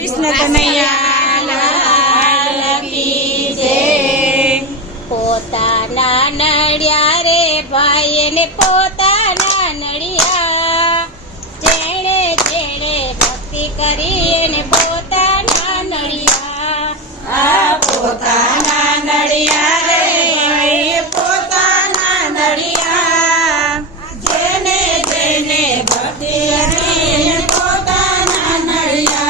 કૃષ્ણ કનૈયા લાલ કી જય। પોતાના નડિયા રે ભાઈ ને પોતાના નડિયા, જેણે જેણે ભક્તિ કરી ને પોતાના નડિયા। આ પોતાના નડિયા રે ભાઈ પોતાના નડિયા, જેને જેને ભક્તિ કરી પોતાના નડિયા।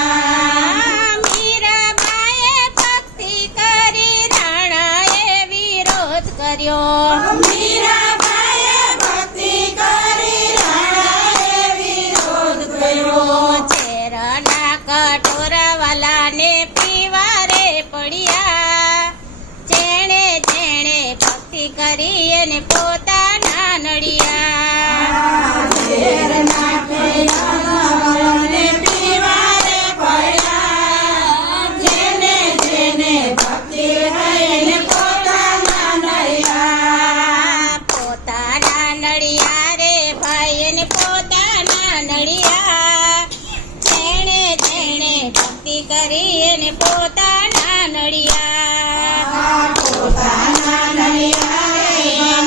મીરાબાઈએ ભક્તિ કરી રાણાએ વિરોધ કર્યો। મીરાબાઈએ ભક્તિ કરી રાણાએ વિરોધ કર્યો। ઝેરના કટોરા વાલાને પીવા રે પડ્યા, જેણે જેણે ભક્તિ કરી એને પોતાના નડિયા। ઝેરના કટોરાને પીવા રે પડ્યા, જેને જેને ભક્તિ કરીને પોતાના નડિયા। પોતાના નડિયા રે ભાઈ એને પોતાના નડિયા, જેણે જેણે ભક્તિ કરી એને પોતાના નડિયા। પોતાના નડિયા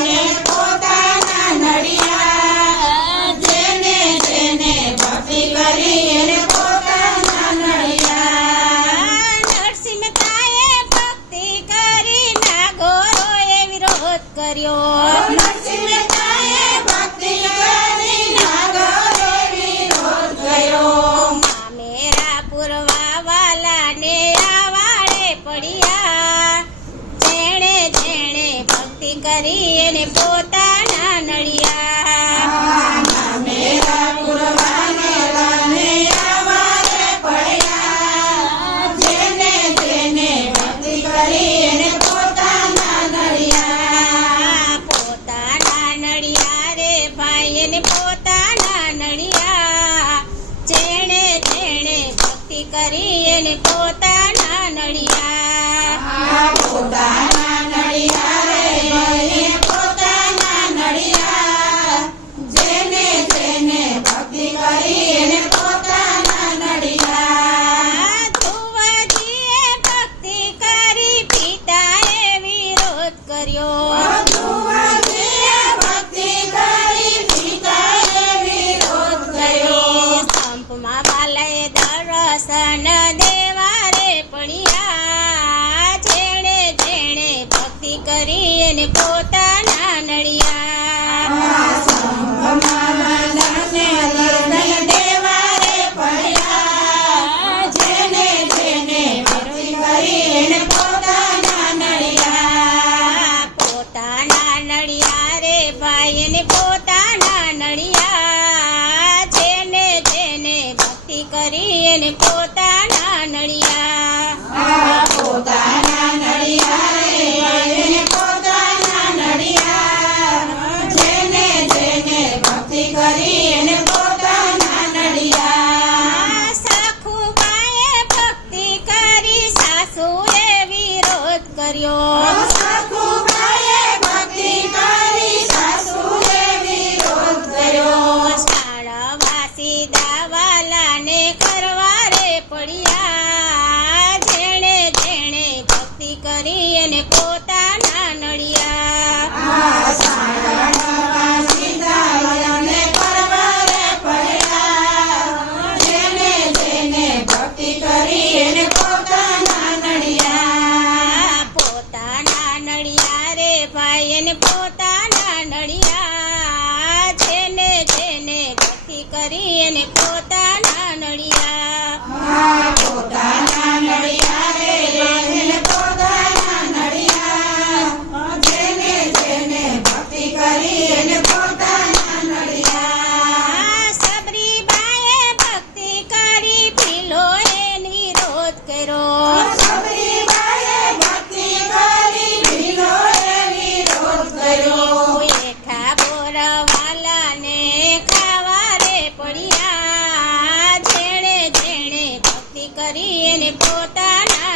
રે પોતાના નડિયા, જેને જેને ભક્તિ કરીને પોતાના નડિયા। નરસિંહ મહેતાએ ભક્તિ કરી નાગોરોએ વિરોધ કર્યો। નરસિંહ મહેતાએ ભક્તિ કરી નાગોરે વિરોધ કર્યો। મામેરા પુરવા વાલાને આવાડે પડ્યા, જેણે જેણે ભક્તિ કરી એને પોતાના નડિયા। મેરા પુરવાને વાને આવારે પડ્યા, જેને જેને ભક્તિ કરી એને પોતાના નડિયા। પોતાના નડિયા રે ભાઈ એને પોતાના નડિયા, જેણે જેણે ભક્તિ કરી એને પોતાના નડિયા। પોતાના નડિયા રે ભાઈને પોતાના નડિયા, જેને જેને ભક્તિ કરી એને પોતાના નડિયા। ધ્રુવજીએ ભક્તિ કરી પિતાએ વિરોધ કર્યો। ધ્રુવજીએ ભક્તિ કરી પિતાએ વિરોધ કર્યો। સંપમાં વાલાએ દર્શન દેવા રે પડ્યા, જેણે જેણે ભક્તિ કરી એને પોતાના નડિયા। પોતાના નડિયા રે ભાઈ એને પોતાના નડિયા, જેને જેને ભક્તિ કરી એને પોતાના નડિયા। પોતાના નડિયા રે ભાઈને પોતાના નડિયા, જેને જેને ભક્તિ કરી એને પોતાના નડિયા। સખુબાઈએ ભક્તિ કરી સાસુએ વિરોધ કર્યો। સખુબાઈએ ભક્તિ કરી સાસુએ વિરોધ કર્યો। શાળવાસી દાવાલાને કરવા રે પડ્યા, જેણે જેણે ભક્તિ કરી એને પોતાના નડિયા। સીતાવને પરવારે પડ્યા, જેને જેને ભક્તિ કરી એને પોતાના નડિયા। પોતાના નડિયા રે ભાઈ એને પોતાના નડિયા, જેને જેને ભક્તિ કરી એને પોતાના નડિયા। પોતાના નડિયા રે ભાઈને પોતાના નડિયા, જેને જેને ભક્તિ કરી એને પોતાના નડિયા। સબરીબાઈએ ભક્તિ કરી ભીલોએ નિરોધ કર્યો। સબરીબાઈએ ભક્તિ કરી ભીલોએ વિરોધ કર્યો। એઠા બોરવાલાને ખાવા રે પડ્યા, જેણે જેણે ભક્તિ કરી એને પોતાના